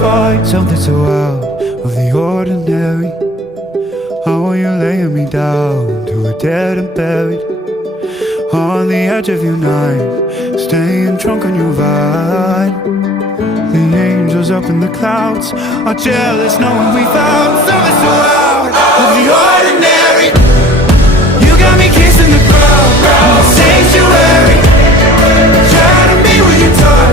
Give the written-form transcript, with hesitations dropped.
find something so out of the ordinary. How are you laying me down to a dead and buried? On the edge of your knife, staying drunk on your vine. The angels up in the clouds are jealous knowing we found something so out of the ordinary. You got me kissing the ground, sanctuary. Try to be with your touch.